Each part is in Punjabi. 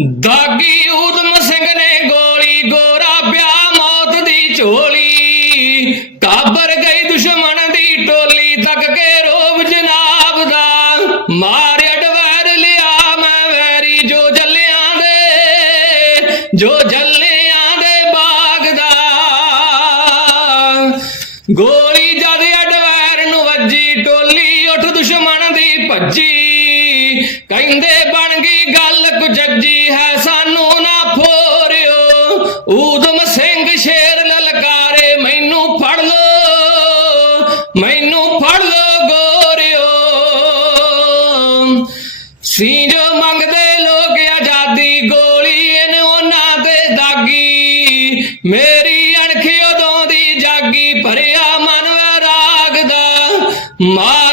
ਦਾਗੀ ਊਧਮ ਸਿੰਘ ਨੇ ਗੋਲੀ, ਗੋਰਾ ਪਿਆ ਮੌਤ ਦੀ ਝੋਲੀ। ਕਾਬਰ ਗਈ ਦੁਸ਼ਮਣ ਦੀ ਟੋਲੀ, ਤੱਕ ਕੇ ਰੋਬ ਜਨਾਬ ਦਾ। ਮਾਰਿਆ ਡਵੈਰ ਲਿਆ ਮੈਂ ਵੈਰੀ, ਜੋ ਜੱਲਿਆਂ ਦੇ, ਜੋ ਜੱਲਿਆਂ ਦੇ ਬਾਗ ਦਾ। ਗੋਲੀ ਜਦ ਅਡਵੈਰ ਨੂੰ ਵੱਜੀ, ਟੋਲੀ ਉੱਠ ਦੁਸ਼ਮਣ ਦੀ ਭੱਜੀ। ਸਾਨੂੰ ਨਾ ਫੋਰਿਓ ਊਧਮ ਸਿੰਘ ਸ਼ੇਰ ਲਲਕਾਰੇ ਮੈਨੂੰ ਫੜ ਲੋ ਮੈਨੂੰ ਫੜ ਲੋ ਗੋਰਿਓ। ਸੀ ਜੋ ਮੰਗਦੇ ਲੋਕ ਆਜ਼ਾਦੀ, ਗੋਲੀ ਇਹਨੇ ਉਹਨਾਂ ਤੇ ਦਾਗੀ। ਮੇਰੀ ਅਣਖੀ ਉਦੋਂ ਦੀ ਜਾਗੀ, ਭਰਿਆ ਮਨ ਵੈ ਰਾਗ ਦਾ। ਮਾਰਿਆ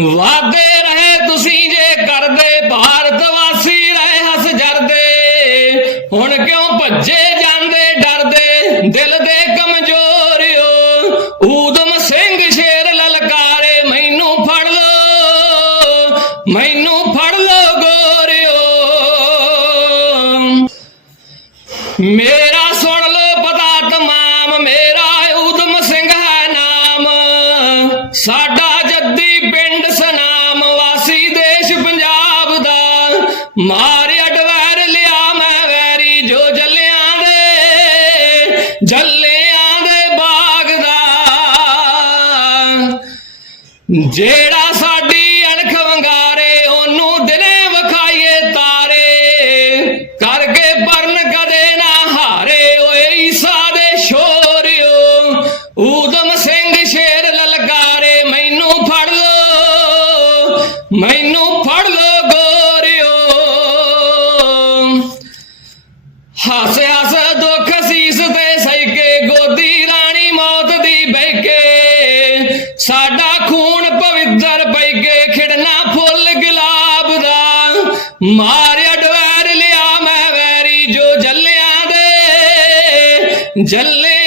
ਵਾਦੇ ਰਹੇ ਤੁਸੀਂ ਜੇ ਕਰਦੇ, ਭਾਰਤ ਵਾਸੀ ਰਹੇ ਹੱਸ ਜਰਦੇ। ਹੁਣ ਕਿਉਂ ਭੱਜੇ ਜਾਂਦੇ, ਡਰਦੇ? ਦਿਲ ਦੇ ਕਮਜ਼ੋਰਿਓ, ਊਧਮ ਸਿੰਘ ਸ਼ੇਰ ਲਲਕਾਰੇ, ਮੈਨੂੰ ਫੜ ਲੋ ਮੈਨੂੰ ਫੜ ਲੋ ਗੋਰਿਓ। ਮੇਰਾ ਸੁਣ ਲੋ ਪਤਾ ਤਮਾਮ ਮੇਰਾ ਊਧਮ ਸਿੰਘ ਹੈ ਨਾਮ। ਸਾਡਾ ਜਿਹੜਾ ਸਾਡੀ ਅਣਖ ਵੰਗਾਰੇ, ਉਹਨੂੰ ਦਿਨੇ ਵਿਖਾਈਏ ਤਾਰੇ। ਕਰਕੇ ਪਰਨ ਕਦੇ ਨਾ ਹਾਰੇ, ਓਏ ਈਸਾ ਦੇ ਸ਼ੋਰਿਓ ਊਧਮ ਸਿੰਘ ਸ਼ੇਰ ਲਲਕਾਰੇ, ਮੈਨੂੰ ਫੜ ਲੋ, ਮੈਨੂੰ ਫੜ ਲੋ ਗੋਰਿਓ। ਹੱਸ ਹੱਸ ਦੁੱਖ ਸੀਸ ਤੇ ਸਹਿ ਕੇ ਗੋਦੀ ਰਾਣੀ ਮੌਤ ਦੀ ਬਹਿ ਕੇ ਸਾਡਾ ਮਾਰਿਆ ਡਵੈਰ ਲਿਆ ਮੈਂ ਵੈਰੀ ਜੋ ਜੱਲਿਆਂ ਦੇ ਜੱਲਿਆਂ